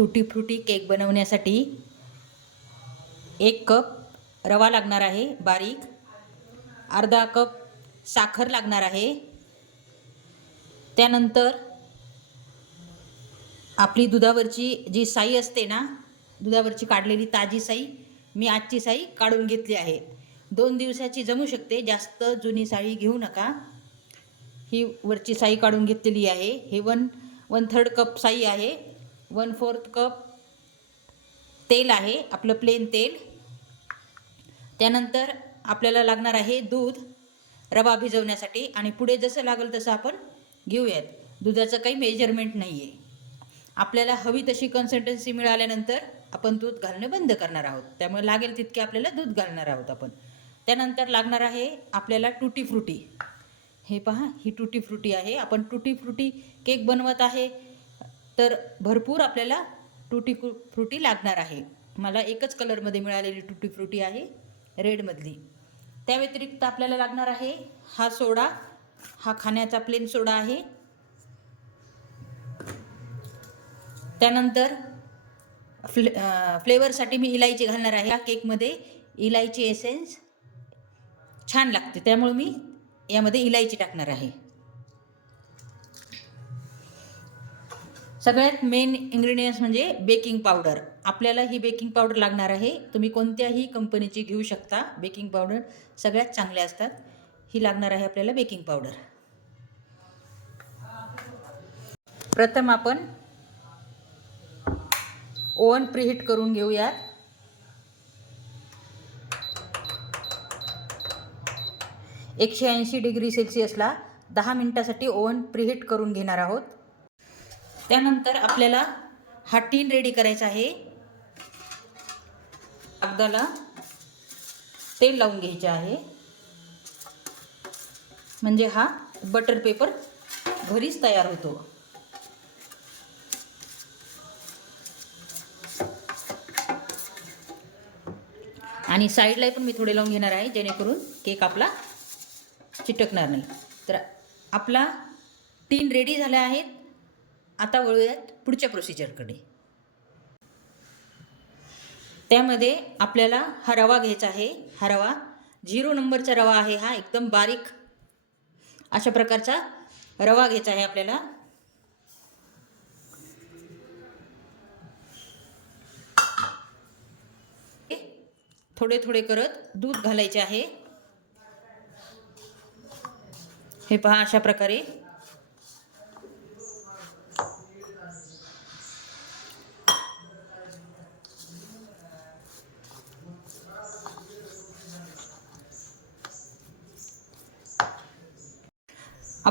टुटी frutti cake बनवण्यासाठी एक कप रवा लागणार आहे बारीक. अर्धा कप साखर लागणार आहे. त्यानंतर आपली दुधावरची जी साई असते ना दुधावरची काढलेली ताजी साई मी आजची साई काढून घेतली आहे. दोन दिवसाची जमू शकते जास्त जुनी साळी घेऊ नका. ही वरची साई काढून घेतलेली आहे. हे वन वन थर्ड कप साई आहे. वन फोर्थ कप तेल आहे आपलं प्लेन तेल. त्यानंतर आपल्याला लागणार आहे दूध रवा भिजवण्यासाठी. आणि पुढे जसं लागेल तसं आपण घेऊयात. दुधाचं काही मेजरमेंट नाही आहे आपल्याला हवी तशी कन्सिस्टन्सी मिळाल्यानंतर आपण दूध घालणे बंद करणार आहोत. त्यामुळे लागेल तितके आपल्याला दूध घालणार आहोत आपण. त्यानंतर लागणार आहे आपल्याला टुटी फ्रुटी हे पहा ही टुटी फ्रुटी आहे. आपण टुटी फ्रुटी केक बनवत आहे. तर भरपूर आपल्याला टुटी फ्रुटी लागणार आहे. मला एकच कलरमध्ये मिळालेली टुटी फ्रुटी आहे रेडमधली. त्या व्यतिरिक्त आपल्याला लागणार आहे हा सोडा. हा खाण्याचा प्लेन सोडा आहे. त्यानंतर फ्ले फ्लेवरसाठी मी इलायची घालणार आहे. या केकमध्ये इलायची एसेन्स छान लागते. त्यामुळे मी यामध्ये इलायची टाकणार आहे. सगळ्यात मेन इंग्रेडियंट्स म्हणजे बेकिंग पावडर आपल्याला ही बेकिंग पावडर लागणार आहे. तुम्ही कोणत्याही कंपनीची घेऊ शकता. बेकिंग पावडर सगळ्यात चांगल्या असतात. ही लागणार आहे आपल्याला बेकिंग पावडर प्रथम आपण ओव्हन प्रीहीट करून घेऊयात. एकशे ऐंशी डिग्री सेल्सिअसला दहा मिनटासाठी ओव्हन प्रीहीट करून घेणार आहोत. त्यानंतर आपल्याला हा टीन रेडी करायचा आहे. कागदाला तेल लावून घ्यायचे आहे. म्हणजे हा बटर पेपर घरीच तयार होतो. आणि साईडला पण मी थोडे लावून घेणार आहे जेणेकरून केक आपला चिटकणार नाही. तर आपला टीन रेडी झाल्या आहेत आता वळूयात पुढच्या प्रोसिजरकडे त्यामध्ये आपल्याला हा रवा घ्यायचा आहे. हा रवा झिरो नंबरचा रवा आहे. हा एकदम बारीक अशा प्रकारचा रवा घ्यायचा आहे आपल्याला. थोडे थोडे करत दूध घालायचे आहे. हे पहा अशा प्रकारे.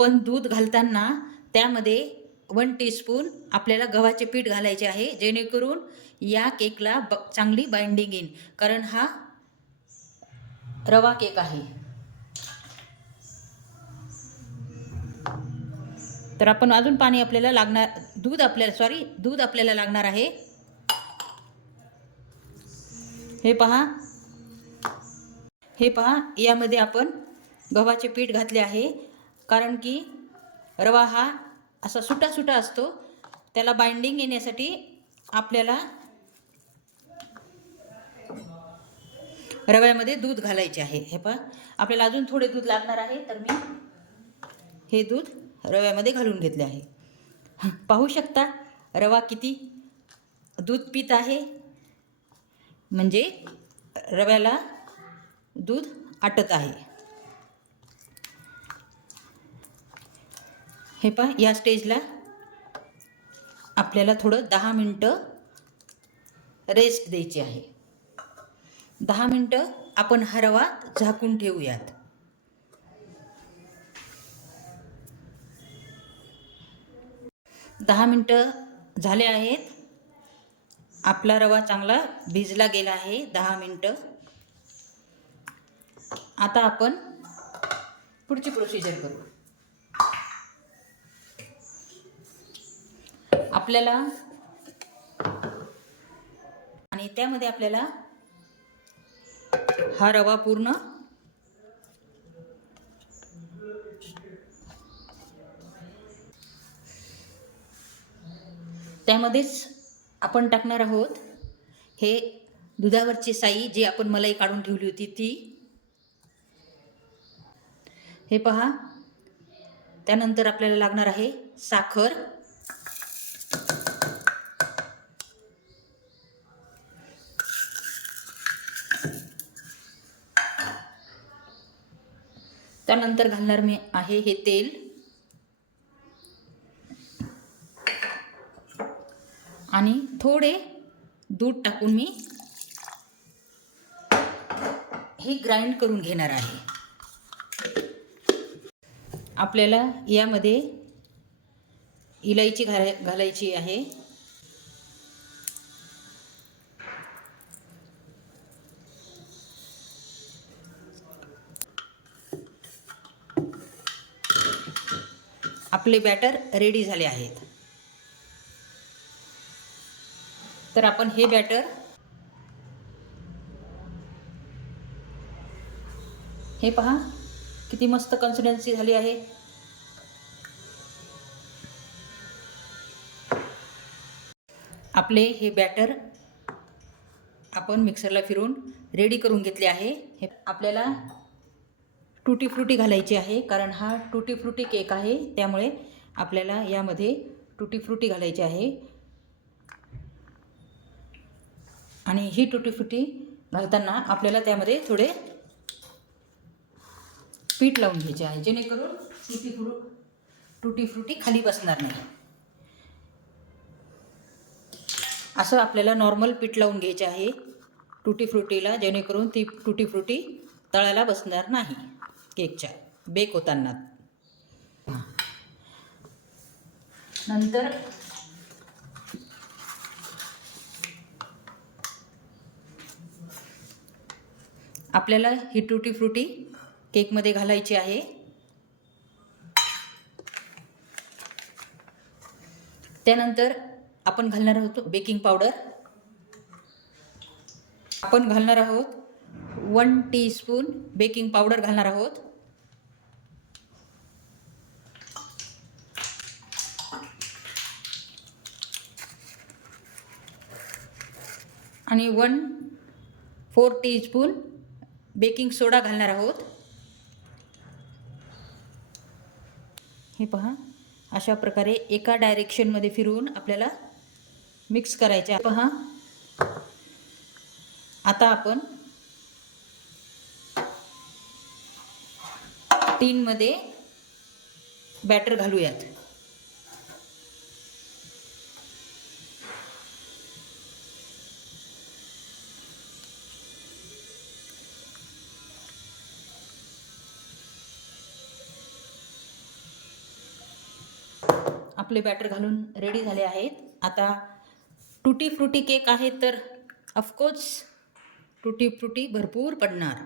आपण दूध घालताना त्यामध्ये वन टीस्पून आपल्याला गव्हाचे पीठ घालायचे आहे जेणेकरून या केकला ब चांगली बाइंडिंग येईल. कारण हा रवा केक आहे. तर आपण अजून पाणी आपल्याला लागणार दूध आपल्याला सॉरी दूध आपल्याला लागणार आहे. हे पहा. हे पहा यामध्ये आपण गव्हाचे पीठ घातले आहे. कारण की रवा हा असा सुटा सुटा असतो त्याला बाइंडिंग येण्यासाठी आपल्याला रव्यामध्ये दूध घालायचे आहे. हे पहा आपल्याला अजून थोडे दूध लागणार आहे तर मी हे दूध रव्यामध्ये घालून घेतले आहे. पाहू शकता रवा किती दूध पित आहे. म्हणजे रव्याला दूध आटत आहे. हे पहा या स्टेजला आपल्याला थोडं दहा मिनटं रेस्ट द्यायची आहे. दहा मिनटं आपण हा रवा झाकून ठेवूयात. दहा मिनटं झाले आहेत. आपला रवा चांगला भिजला गेला आहे दहा मिनटं. आता आपण पुढची प्रोसिजर करू. आपल्याला आणि त्यामध्ये आपल्याला हा रवा पूर्ण त्यामध्येच आपण टाकणार आहोत हे दुधावरची साई जी आपण मलाई काढून ठेवली होती ती. हे पहा. त्यानंतर आपल्याला लागणार आहे साखर. त्यानंतर घालणार मी आहे हे तेल. आणि थोडे दूध टाकून मी हे ग्राइंड करून घेणार आहे. आपल्याला यामध्ये इलायची घाला घालायची आहे. आपले बॅटर रेडी झाले आहेत. तर आपण हे बॅटर हे पहा किती मस्त कन्सिस्टन्सी झाली आहे. आपले हे बॅटर आपण मिक्सरला फिरून रेडी करून घेतले आहे. हे आपल्याला टुटी फ्रुटी घालायची आहे कारण हा टुटी फ्रुटी केक आहे त्यामुळे आपल्याला यामध्ये टुटी फ्रुटी घालायची आहे. आणि ही टुटी फ्रुटी घालताना आपल्याला त्यामध्ये थोडे पीठ लावून घ्यायचे आहे जेणेकरून टुटी फ्रु टुटी फ्रुटी खाली बसणार नाही. असं आपल्याला नॉर्मल पीठ लावून घ्यायचे आहे टुटी फ्रुटीला जेणेकरून ती टुटी फ्रुटी तळायला बसणार नाही. केकच्या. बेक होताना. नंतर आपल्याला ही टुटी फ्रुटी केकमध्ये घालायची आहे. त्यानंतर आपण घालणार आहोत बेकिंग पावडर. आपण घालणार आहोत one teaspoon baking powder घालणार आहोत. आणि one four teaspoon baking soda घालणार आहोत. हे पहा अशा प्रकारे एका डायरेक्शनमध्ये फिरवून आपल्याला मिक्स करायचे आहे. पहा. आता आपण टीनमध्ये बॅटर घालूयात. आपले बॅटर घालून रेडी झाले आहेत. आता टुटी फ्रुटी केक आहे तर ऑफकोर्स टुटी फ्रुटी भरपूर पडणार.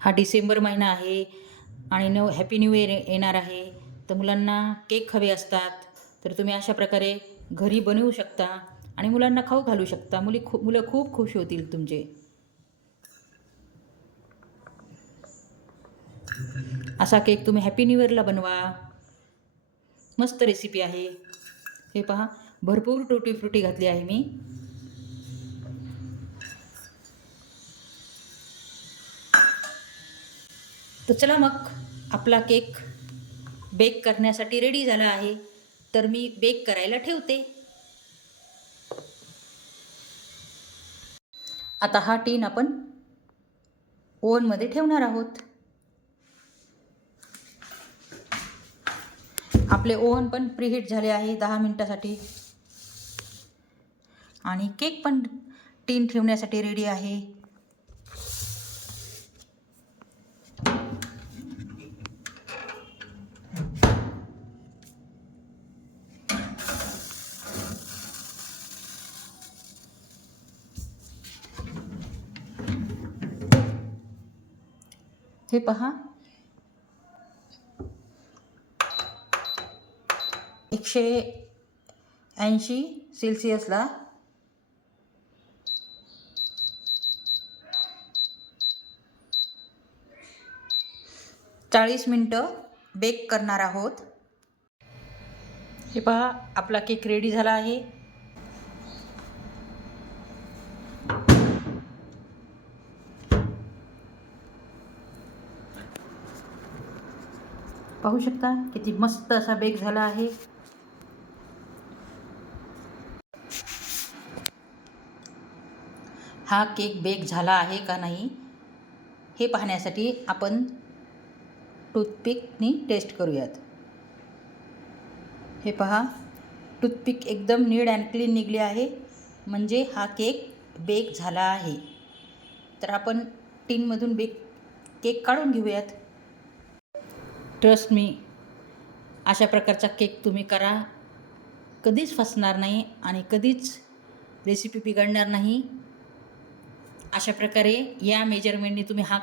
हा डिसेंबर महिना आहे आणि नव हॅपी न्यू इयर येणार आहे. तर मुलांना केक हवे असतात. तर तुम्ही अशा प्रकारे घरी बनवू शकता आणि मुलांना खाऊ घालू शकता. मुली खू मुलं खूप खुश होतील तुमचे. असा केक तुम्ही हॅपी न्यू इयरला बनवा. मस्त रेसिपी आहे. हे पहा भरपूर टुटी फ्रुटी घातली आहे मी. तर चला मग आपला केक बेक करण्यासाठी रेडी झाला आहे. तर मी बेक करायला ठेवते. आता हा टीन आपण ओव्हनमध्ये ठेवणार आहोत. आपले ओव्हन पण प्रीहीट झाले आहे दहा मिनटासाठी. आणि केक पण टीन ठेवण्यासाठी रेडी आहे. हे पहा. एकशे ऐंशी सेल्सिअसला. चाळीस मिनटं बेक करणार आहोत. हे पहा आपला केक रेडी झाला आहे. पाहू शकता. किती मस्त असा बेक झाला आहे. हा केक बेक झाला आहे का नाही हे पाहण्यासाठी आपण टूथपिकनी टेस्ट करूयात. हे पहा टूथपिक एकदम नीड अँड क्लीन निघली आहे. म्हणजे हा केक बेक झाला आहे. तर आपण टीनमधून बेक केक काढून घेऊयात. ट्रस्ट मी अशा प्रकारचा केक तुम्ही करा. कधीच फसणार नाही आणि कधीच रेसिपी बिघडणार नाही. अशा प्रकारे या मेजरमेंटने तुम्ही हा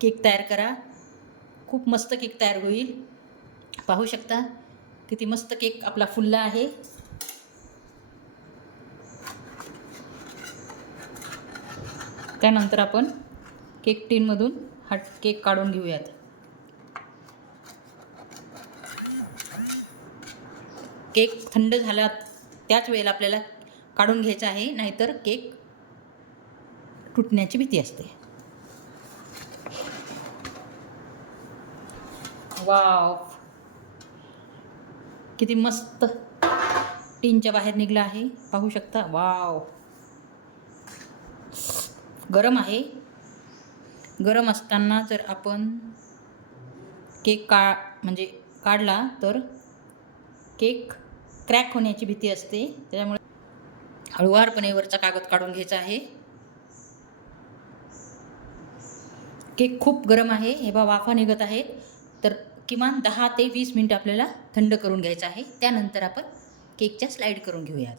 केक तयार करा. खूप मस्त केक तयार होईल. पाहू शकता किती मस्त केक आपला फुलला आहे. त्यानंतर आपण केक टीनमधून हा केक काढून घेऊयात केक थंड झाला त्याच वेळेला आपल्याला काढून घ्यायचा आहे नाहीतर केक तुटण्याची भीती असते. वाव. किती मस्त टीनच्या बाहेर निघला आहे. पाहू शकता? वाव. गरम आहे. गरम असताना जर आपण केक का म्हणजे काढला तर केक क्रॅक होण्याची भीती असते. त्याच्यामुळे हळुवारपणे वरचा कागद काढून घ्यायचा आहे. केक खूप गरम आहे. हे बा वाफा निघत आहे तर किमान दहा ते वीस मिनटं आपल्याला थंड करून घ्यायचं आहे. त्यानंतर आपण केकच्या स्लाईड करून घेऊयात.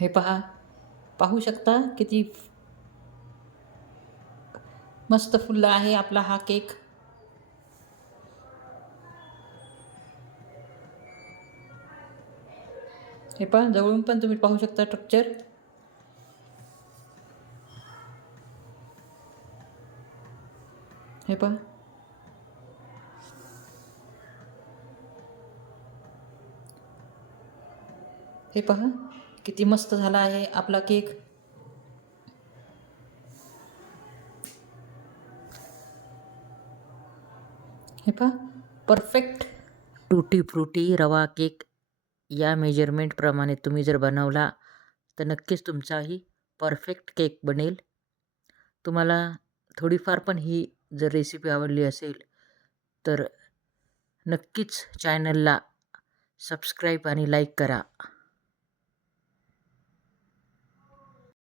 हे पहा. पाहू शकता किती मस्त फुलला आहे आपला हा केक. हे पहा जवळून पण तुम्ही पाहू शकता स्ट्रक्चर हे पहा. हे पहा. किती मस्त झाला आहे आपला केक. हे पहा परफेक्ट टूटी फ्रुटी रवा केक या मेजरमेंटप्रमाणे तुम्ही जर बनवला तर नक्कीच तुमचाही परफेक्ट केक बनेल. तुम्हाला थोडीफार पण ही जर रेसिपी आवडली असेल तर नक्कीच चॅनलला सबस्क्राईब आणि लाईक करा.